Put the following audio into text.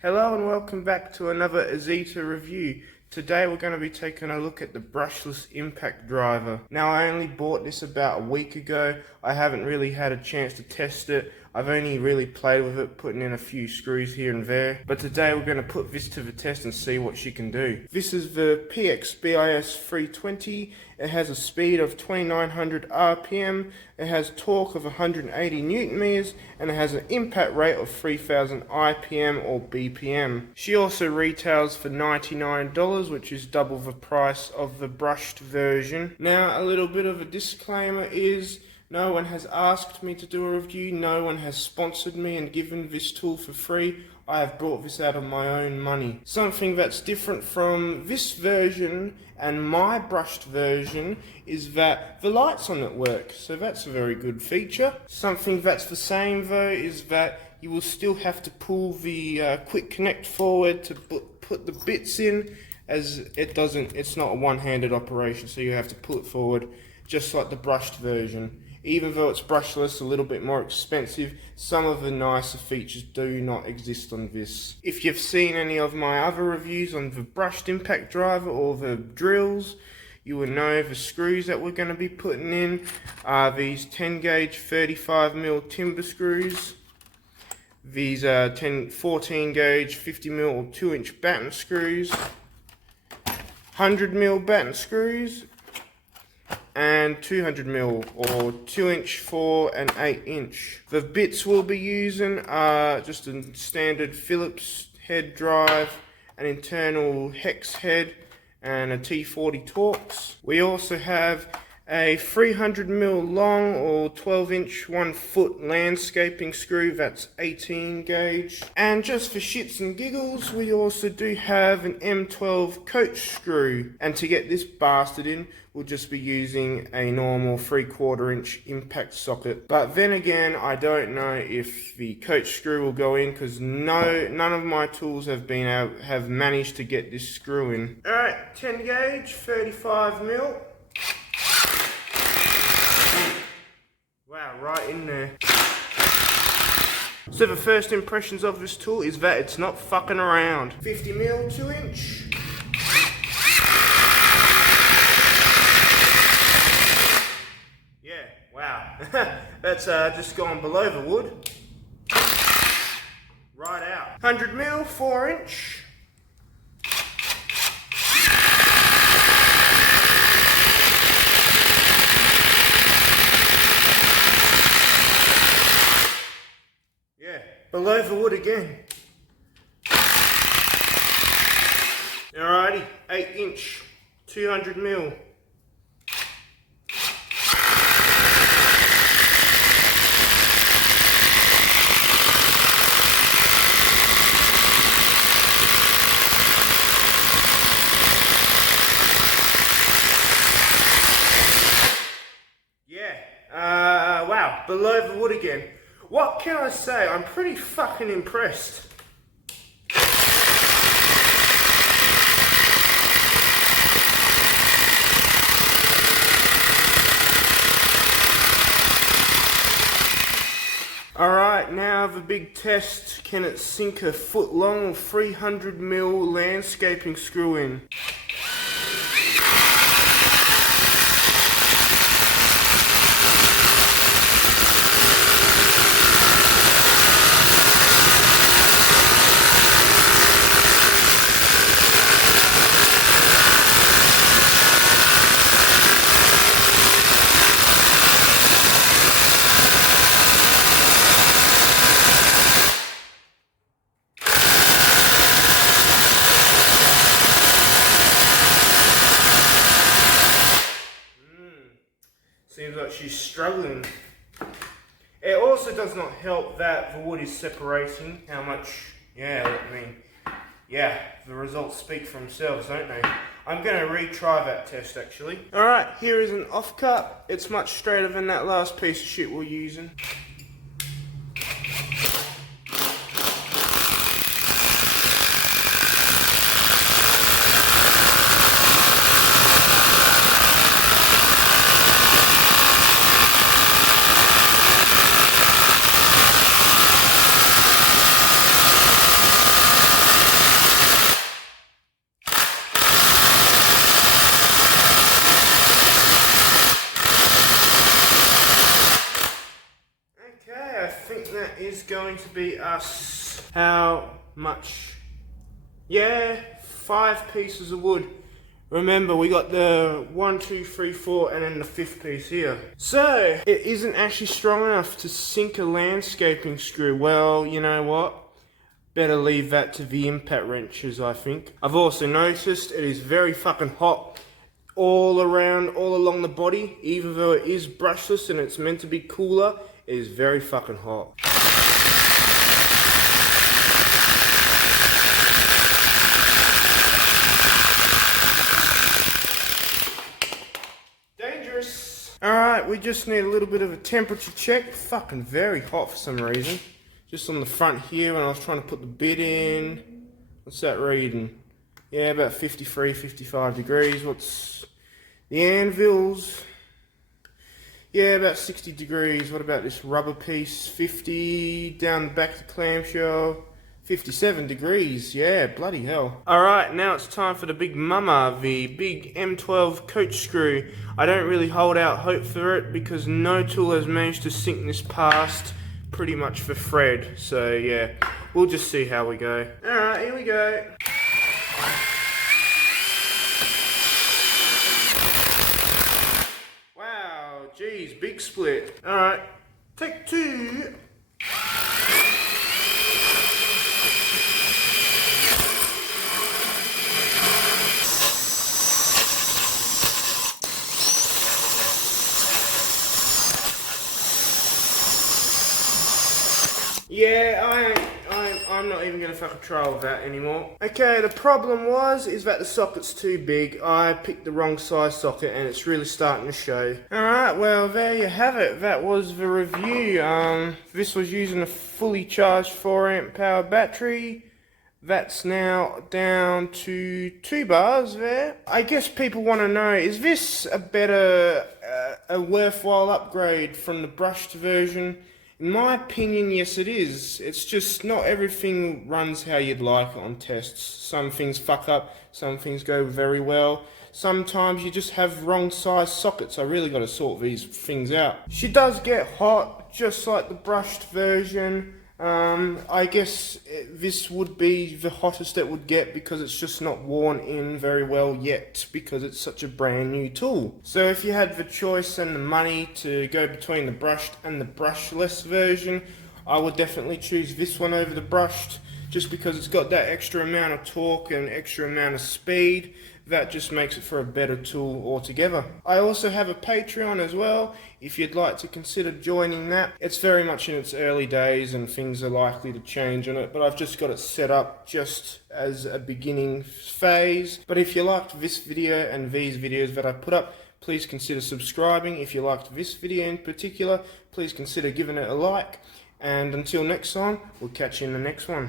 Hello and welcome back to another Ozito review. Today we're going to be taking a look at the brushless impact driver. Now I only bought this about a week ago. I haven't really had a chance to test it. I've only really played with it, putting in a few screws here and there. But today we're going to put this to the test and see what she can do. This is the PXBIS 320. It has a speed of 2900 RPM. It has torque of 180 Newton meters, and it has an impact rate of 3000 IPM or BPM. She also retails for $99, which is double the price of the brushed version. Now, a little bit of a disclaimer is, no one has asked me to do a review, no one has sponsored me and given this tool for free. I have bought this out of my own money. Something that's different from this version and my brushed version is that the lights on it work, so that's a very good feature. Something that's the same though is that you will still have to pull the quick connect forward to put the bits in, as it's not a one-handed operation, so you have to pull it forward just like the brushed version. Even though it's brushless, a little bit more expensive, some of the nicer features do not exist on this. If you've seen any of my other reviews on the brushed impact driver or the drills, you will know the screws that we're going to be putting in are these 10 gauge 35mm timber screws, these 14 gauge 50mm or 2-inch batten screws, 100mm batten screws, and 200mm or 2-inch, 4 and 8-inch. The bits we'll be using are just a standard Phillips head drive, an internal hex head, and a T40 Torx. We also have a 300mm long or 12-inch 1-foot landscaping screw that's 18 gauge. And just for shits and giggles, we also do have an M12 coach screw. And to get this bastard in, we'll just be using a normal 3/4 inch impact socket. But then again, I don't know if the coach screw will go in, because none of my tools have managed to get this screw in. Alright, 10 gauge, 35mm. Wow, right in there. So the first impressions of this tool is that it's not fucking around. 50mm 2-inch. Yeah, wow. That's just gone below the wood. Right out. 100mm 4-inch. Below the wood again. Alrighty, 8-inch, 200mm. Wow, below the wood again. What can I say? I'm pretty fucking impressed. Alright, now the big test. Can it sink a 1-foot-long 300mm landscaping screw in? Seems like she's struggling. It also does not help that the wood is separating. How much, the results speak for themselves, don't they? I'm going to retry that test actually. Alright, here is an off cut. It's much straighter than that last piece of shit we're using. going to be us, how much? Yeah, 5 pieces of wood. Remember, we got the 1, 2, 3, 4, and then the 5th piece here. So, it isn't actually strong enough to sink a landscaping screw. Well, you know what? Better leave that to the impact wrenches, I think. I've also noticed it is very fucking hot all around, all along the body. Even though it is brushless and it's meant to be cooler, it is very fucking hot. Alright, we just need a little bit of a temperature check. Fucking very hot for some reason. Just on the front here when I was trying to put the bit in. What's that reading? Yeah, about 53, 55 degrees. What's the anvils? Yeah, about 60 degrees. What about this rubber piece? 50. Down the back of the clamshell. 57 degrees, yeah, bloody hell. Alright, now it's time for the big mama, the big M12 coach screw. I don't really hold out hope for it because no tool has managed to sink this past pretty much for Fred. So yeah, we'll just see how we go. Alright, here we go. Wow, geez, big split. Alright, take 2. Yeah, I'm not even going to fucking try with that anymore. Okay, the problem is that the socket's too big. I picked the wrong size socket and it's really starting to show. Alright, well there you have it. That was the review. This was using a fully charged 4 amp power battery. That's now down to 2 bars there. I guess people want to know, is this a better, a worthwhile upgrade from the brushed version? In my opinion, yes it is. It's just not everything runs how you'd like it on tests. Some things fuck up, some things go very well. Sometimes you just have wrong size sockets. I really got to sort these things out. She does get hot, just like the brushed version. I guess this would be the hottest it would get because it's just not worn in very well yet because it's such a brand new tool. So if you had the choice and the money to go between the brushed and the brushless version, I would definitely choose this one over the brushed just because it's got that extra amount of torque and extra amount of speed. That just makes it for a better tool altogether. I also have a Patreon as well, if you'd like to consider joining that. It's very much in its early days and things are likely to change on it, but I've just got it set up just as a beginning phase. But if you liked this video and these videos that I put up, please consider subscribing. If you liked this video in particular, please consider giving it a like. And until next time, we'll catch you in the next one.